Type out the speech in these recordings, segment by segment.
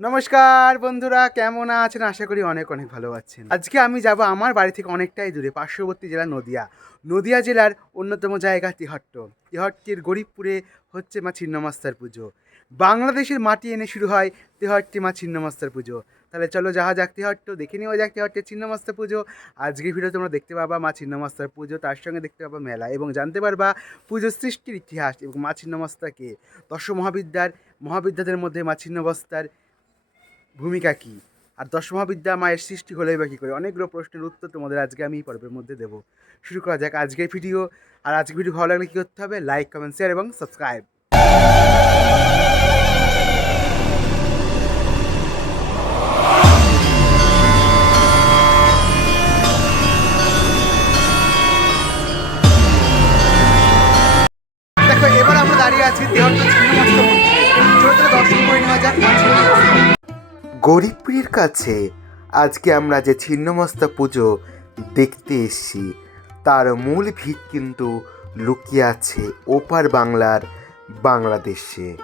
নমস্কার বন্ধুরা, কেমন আছেন? আশা করি অনেক অনেক ভালো আছেন। আজকে আমি যাব আমার বাড়ি থেকে অনেকটাই দূরে, পার্শ্ববর্তী জেলা নদিয়া। নদিয়া জেলার অন্যতম জায়গা তিহট্ট। তিহট্টির গরিবপুরে হচ্ছে মা ছিন্নমস্তার পুজো। বাংলাদেশের মাটি এনে শুরু হয় তিহট্টি মা ছিন্নমস্তার পুজো। তাহলে চলো যাহা যাক তিহট্ট, দেখে নেওয়া যাক তিহট্টের ছিন্নমস্তা পুজো। আজকে ভিডিও তোমরা দেখতে পাবা মা ছিন্নমস্তার পুজো, তার সঙ্গে দেখতে পাবা মেলা এবং জানতে পারবা পুজোর সৃষ্টির ইতিহাস এবং মা ছিন্নমস্তাকে। দশ মহাবিদ্যার মহাবিদ্যাদের মধ্যে মা ছিন্নমস্তার ভূমিকা কী? আর দশ মহাবিদ্যা মায়ের সৃষ্টি হলেই বা কী করে? অনেকগুলো প্রশ্নের উত্তর তোমাদের আজকে আমি পর্বের মধ্যে দেবো। শুরু করা যাক আজকের ভিডিও। আর আজকের ভিডিও ভালো লাগলে কী করতে হবে? লাইক কমেন্ট শেয়ার এবং সাবস্ক্রাইব দেখো, এবার আমরা দাঁড়িয়ে আছি ছিন্নমস্ত চরিত্র দর্শন করে নেওয়া যাক গরিবপুরীর কাছে আজকে আমরা যে ছিন্নমস্তা পুজো দেখতে এসেছি, তার মূল ভিত কিন্তু লুকিয়ে আছে ওপার বাংলার বাংলাদেশে।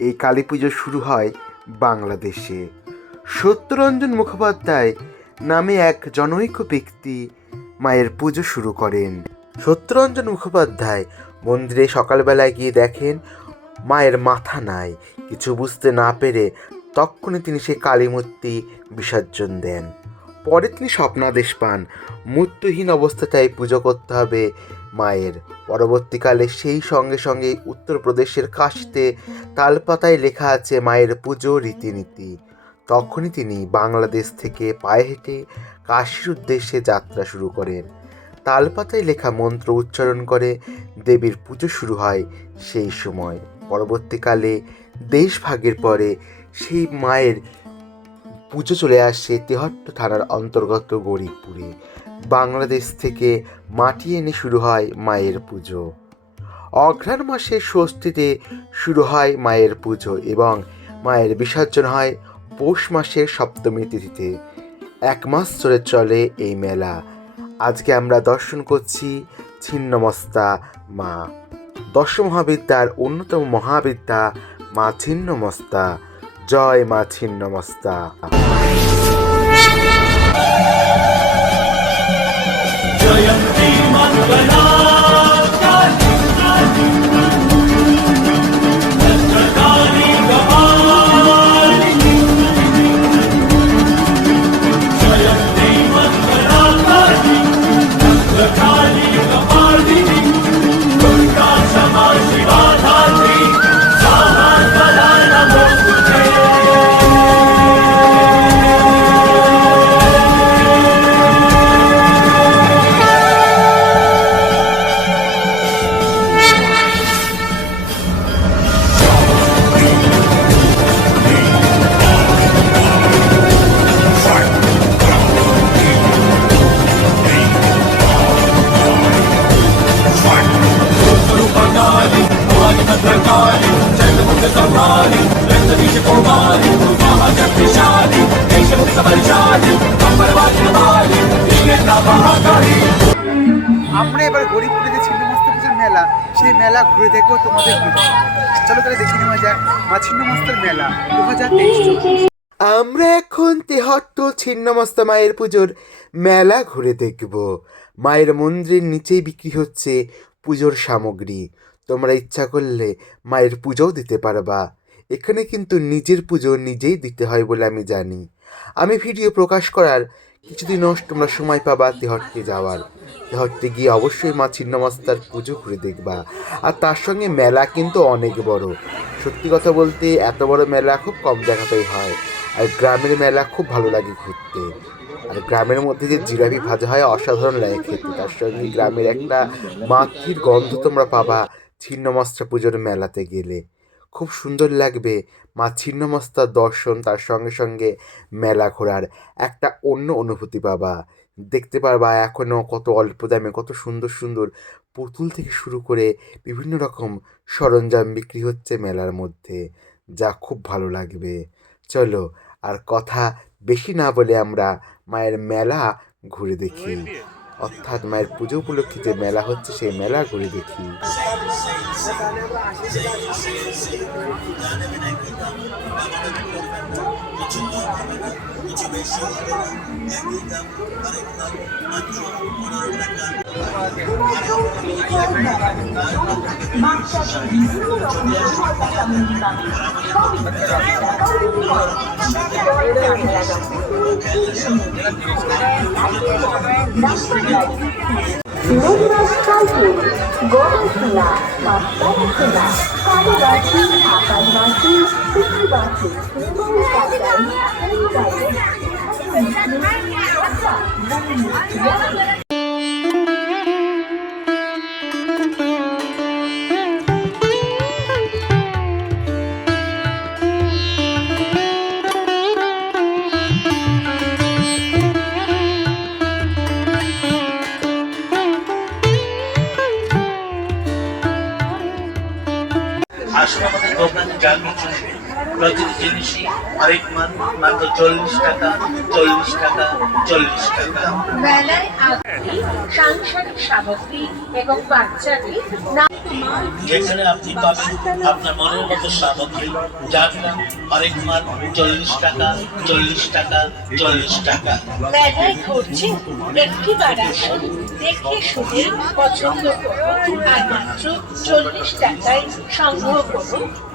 এই কালী পুজো শুরু হয় বাংলাদেশে। সত্যরঞ্জন মুখোপাধ্যায় নামে এক জনৈক ব্যক্তি মায়ের পুজো শুরু করেন। সত্যরঞ্জন মুখোপাধ্যায় মন্দিরে সকালবেলায় গিয়ে দেখেন মায়ের মাথা নাই, কিছু বুঝতে না পেরে তক্ষণে তিনি সেই কালীমূর্তি বিসর্জন দেন। পরে তিনি স্বপ্নাদেশ পান। মূর্তিহীন অবস্থাটাই পুজো করতে হবে মায়ের। পরবর্তীকালে সেই সঙ্গে সঙ্গে উত্তরপ্রদেশের কাশিতে তালপাতায় লেখা আছে মায়ের পুজো রীতিনীতি। তখনই তিনি বাংলাদেশ থেকে পায়ে হেঁটে কাশির উদ্দেশ্যে যাত্রা শুরু করেন। তালপাতায় লেখা মন্ত্র উচ্চারণ করে দেবীর পুজো শুরু হয় সেই সময়। পরবর্তীকালে দেশভাগের পরে সেই মায়ের পুজো চলে আসে তেহট্ট থানার অন্তর্গত গরিবপুরে বাংলাদেশ থেকে মাটি এনে শুরু হয় মায়ের পুজো। অঘ্রাণ মাসের ষষ্ঠীতে শুরু হয় মায়ের পুজো এবং মায়ের বিসর্জন হয় পৌষ মাসের সপ্তমী তিথিতে। এক মাস ধরে চলে এই মেলা। আজকে আমরা দর্শন করছি ছিন্নমস্তা মা। দশ মহাবিদ্যার অন্যতম মহাবিদ্যা মা ছিন্নমস্তা। জয় মা ছিন্নমস্তা আমরা এবার গরিবপুরে যে ছিন্ন মস্ত পুজোর মেলা সেই মেলা ঘুরে দেখব তোমাদের চলো তাহলে দেখে নেওয়া যাক ছিন্ন মস্তর মেলা দু হাজার আমরা এখন তেহট্ট ছিন্নমস্ত মায়ের পুজোর মেলা ঘুরে দেখব। মায়ের মন্দিরের নিচেই বিক্রি হচ্ছে পুজোর সামগ্রী। তোমরা ইচ্ছা করলে মায়ের পুজোও দিতে পারবা। এখানে কিন্তু নিজের পুজো নিজেই দিতে হয় বলে আমি জানি। আমি ভিডিও প্রকাশ করার কিছুদিন তোমরা সময় পাবা তেহট্টে যাওয়ার। তেহট্টে গিয়ে অবশ্যই মা ছিন্নমস্তার পুজো ঘুরে দেখবা। আর তার সঙ্গে মেলা কিন্তু অনেক বড়। সত্যি কথা বলতে এত বড় মেলা খুব কম জায়গাতেই হয়। আর গ্রামের মেলা খুব ভালো লাগে ঘুরতে। আর গ্রামের মধ্যে যে জিলাপি ভাজা হয় অসাধারণ লাগে খেতে। তার সঙ্গে গ্রামের একটা মাতৃর গন্ধ তোমরা পাবা। ছিন্নমস্তা পুজোর মেলাতে গেলে। খুব সুন্দর লাগবে মা ছিন্নমস্তার দর্শন, তার সঙ্গে সঙ্গে মেলা ঘোরার। একটা অন্য অনুভূতি পাবা দেখতে পারবা এখনও কত অল্প দামে, কত সুন্দর সুন্দর পুতুল থেকে শুরু করে বিভিন্ন রকম সরঞ্জাম বিক্রি হচ্ছে মেলার মধ্যে। যা খুব ভালো লাগবে। চলো, আর কথা বেশি না বলে আমরা মায়ের মেলা ঘুরে দেখি। অর্থাৎ মায়ের পুজো উপলক্ষে যে মেলা হচ্ছে সেই মেলা ঘুরে দেখি। Thank বাচ্চাদের বিভিন্ন রকমের সহায়তা সামগ্রী পাবে আসলে আমাদের দোকানে যা প্রতিটি জিনিসই হরেক মাল মাত্র চল্লিশ টাকা চল্লিশ টাকা চল্লিশ টাকা। মেলায় আপনি সাংসারিক সামগ্রী এবং বাচ্চাদের যেখানে আপনি পাবেন আপনার মনের মতো সামগ্রী যার দাম হরেক মাল চল্লিশ টাকা চল্লিশ টাকা চল্লিশ টাকা। মেলায় ঘুরছে একটি বার আসুন দেখে শুনে পছন্দ করুন আর মাত্র চল্লিশ টাকায় সংগ্রহ করুন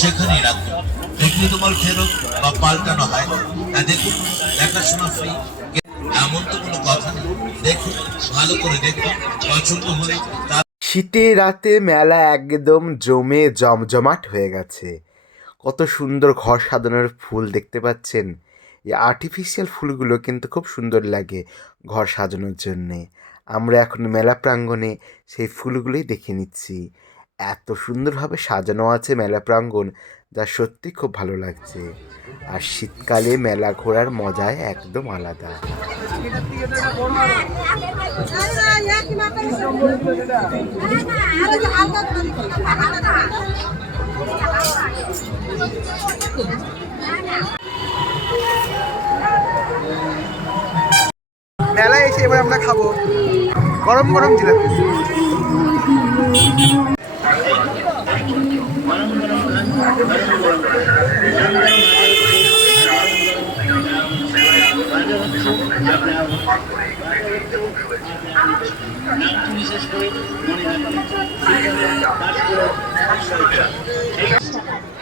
সেখানে রাখুন বিক্রিত মাল ফেরত বা পাল্টানো হয় না দেখুন দেখাশোনা ফ্রি এমন তো কোনো কথা নেই দেখুন ভালো করে দেখুন পছন্দ হলে শীতের রাতে মেলা একদম জমে জমজমাট হয়ে গেছে। কত সুন্দর ঘর সাজানোর ফুল দেখতে পাচ্ছেন। এই আর্টিফিশিয়াল ফুলগুলো কিন্তু খুব সুন্দর লাগে ঘর সাজানোর জন্যে। আমরা এখন মেলা প্রাঙ্গণে সেই ফুলগুলোই দেখে নিচ্ছি। এত সুন্দরভাবে সাজানো আছে মেলা প্রাঙ্গণ, যা সত্যি খুব ভালো লাগছে। আর শীতকালে মেলা ঘোরার মজাই একদম আলাদা। আমরা খাব। গরম গরম জিলাপি।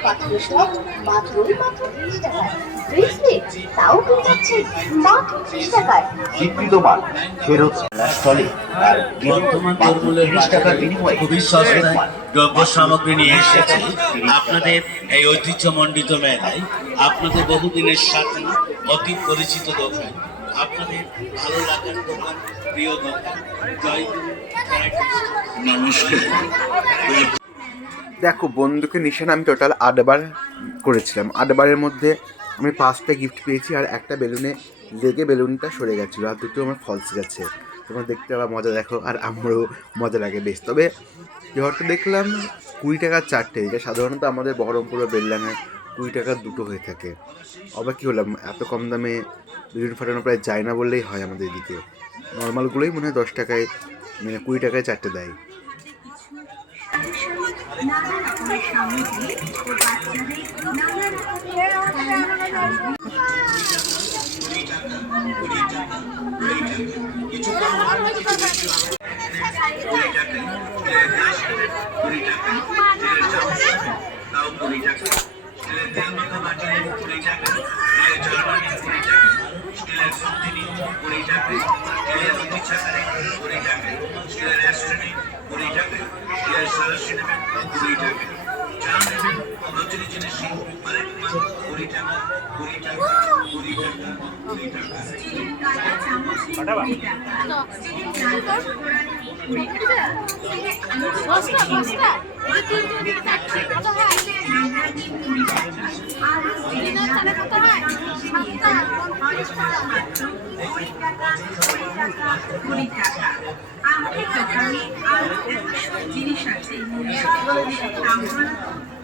পাথরের সব মাত্রই মাত্র ত্রিশ টাকায়। ব্রেসলেট তাও পেয়ে যাচ্ছেন মাত্র ত্রিশ টাকায়। স্বীকৃত মাল ফেরত স্থলে আর বর্তমান টাকার বিনিময়ে খুবই সস্তায় দ্রব্য সামগ্রী নিয়ে এসেছে আপনাদের এই ঐতিহ্যমণ্ডিত মেলায়। আপনাদের বহুদিনের সাথী অতি পরিচিত দোকান আপনাদের ভালো লাগার দোকান প্রিয় দোকান। জয়। নমস্কার। দেখো, বন্ধুকে নিশানা আমি টোটাল আটবার করেছিলাম। আটবারের মধ্যে আমি পাঁচটা গিফট পেয়েছি আর একটা বেলুনে লেগে বেলুনটা সরে গেছিল আর দুটো আমার ফলস গেছে। তোমরা দেখতে আবার মজা দেখো আর আমারও মজা লাগে বেশ। তবে জ্বরটা দেখলাম কুড়ি টাকার চারটে, এটা সাধারণত আমাদের বহরমপুর বা বেলডাঙায় কুড়ি টাকার দুটো হয়ে থাকে। আবার কী হলাম, এত কম দামে বেলুন ফাটানো প্রায় যায় না বললেই হয় আমাদের এদিকে। নর্মালগুলোই মনে হয় দশ টাকায় মানে কুড়ি টাকায় চারটে দেয়। নানা রকমের সামগ্রী ও বাচ্চাদের নানা রকমের কুড়ি টাকা কুড়ি টাকা কুড়ি টাকা বস্তা বস্তা এটা তিন তিন চারটে কত টাকা আমাদের দোকানে আরও জিনিস আছে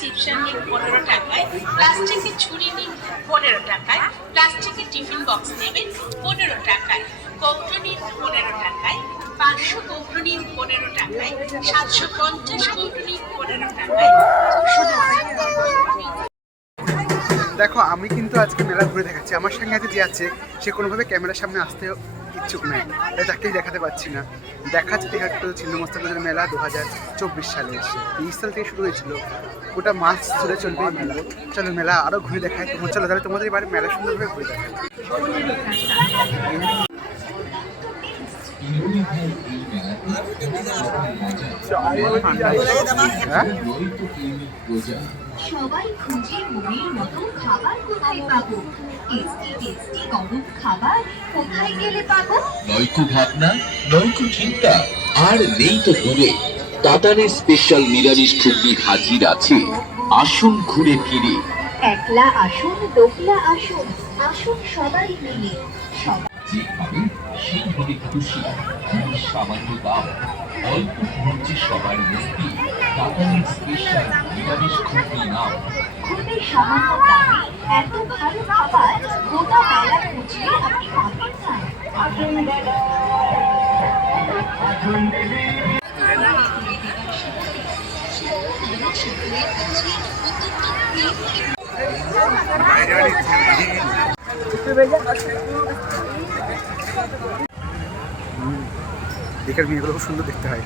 চিপসের নিন পনেরো টাকায়, প্লাস্টিকের ছুরি নিন পনেরো টাকায়, প্লাস্টিকের টিফিন বক্স নেবেন পনেরো টাকায়, কৌটো নিন পনেরো টাকায়, পাঁচশো কৌটো নিন পনেরো টাকায়, সাতশো পঞ্চাশ কৌটো নিন পনেরো টাকায় দেখো, আমি কিন্তু আজকে মেলা ঘুরে দেখাচ্ছি। আমার সঙ্গে আজকে যে আছে, সে কোনোভাবে ক্যামেরার সামনে আসতে ইচ্ছুক নাই। তাই তাকেই দেখাতে পারছি না। দেখাচ্ছে দেখাচ্ছে ছিন্নমস্তা পুজোর মেলা দু হাজার চব্বিশ সালে এসে তেইশ সাল থেকে শুরু হয়েছিল। গোটা মাস ধরে চলবে মেলা। চলো মেলা আরও ঘুরে দেখায় তোমার চলো তাহলে তোমাদের এবারে মেলা সুন্দরভাবে ঘুরে দেখায় সবাই খুঁজে মনের মতো খাবার কোথায় পাবো? টেস্টি টেস্টি গরম খাবার কোথায় গেলে পাবো? নয়কো ভাবনা নয়কো চিন্তা আর নেই তো দূরে। টাটারের স্পেশাল নিরামিষ ঘুগনি হাজির আছে। আসুন ঘুরে ফিরে। একলা আসুন দোকলা আসুন আসুন সবাই মিলে। সবাই যেভাবে সেই হবে খুশি খুবই সামান্য দাম অল্প খরচে সবার মুক্তি টাটারের স্পেশাল নিরামিষ ঘুগনি নাম খুবই সামান্য দামে এত ভালো খাবার গোটা মেলা খুঁজলে আপনি পাবেন না। বেকার মেয়েগুলো খুব সুন্দর দেখতে হয়।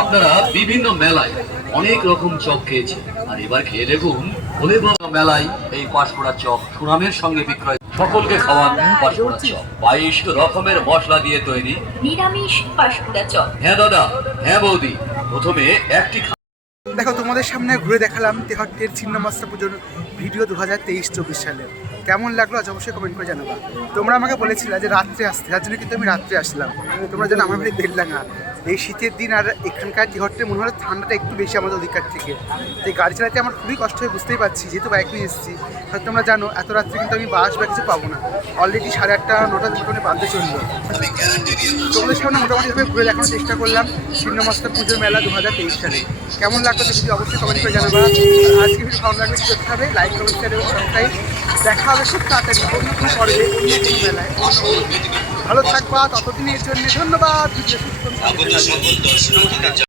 আপনারা বিভিন্ন মেলায় অনেক রকম চপ খেয়েছেন। আর এবার খেয়ে দেখুন, ভোলে মেলায় এই পাঁশকুড়া চপ সুনামের সঙ্গে বিক্রয় সকলকে খাওয়ান পাশকুড়া চপ। বাইশ রকমের মশলা দিয়ে তৈরি। নিরামিষ পাশকুড়া চপ। হ্যাঁ দাদা। হ্যাঁ বৌদি। প্রথমে একটি দেখো তোমাদের সামনে ঘুরে দেখালাম তেহট্টের মাস্টার পুজোর ভিডিও দু হাজার তেইশ চব্বিশ সালে কেমন লাগল আজ অবশ্যই কমেন্ট করে জানাবা। তোমরা আমাকে বলেছিলে যে রাত্রে আসতে যার জন্য কিন্তু আমি রাত্রে আসলাম। তোমরা যেন আমার বাড়ি দেখলে না এই শীতের দিন আর এখানকার তিহট্টে মনে হয় ঠান্ডাটা একটু বেশি আমাদের অধিকার থেকে। এই গাড়ি চালাতে আমার খুবই কষ্ট হয়ে, বুঝতেই পারছি, যেহেতু বাইক নিয়ে এসেছি। হয়তো তোমরা জানো, এত রাত্রে কিন্তু আমি বাস বা কিছু পাবো না। অলরেডি সাড়ে আটটা নটার মোটামুটি বাঁধতে চলল। তোমাদের সামনে মোটামুটিভাবে ঘুরে দেখানোর চেষ্টা করলাম। ছিন্নমস্তা পুজোর মেলা দু হাজার তেইশ সালে। কেমন লাগল যদি অবশ্যই কমেন্ট করে জানাবা। আজকে ভিডিও ভালো লাগলে করতে হবে? লাইক কমেন্ট এবং সাবস্ক্রাইব দেখা হবে খুব তাড়াতাড়ি। অন্য কোনো পর্বে, অন্য কোনো মেলায় ভালো থাকবা ততদিনের জন্য ধন্যবাদ।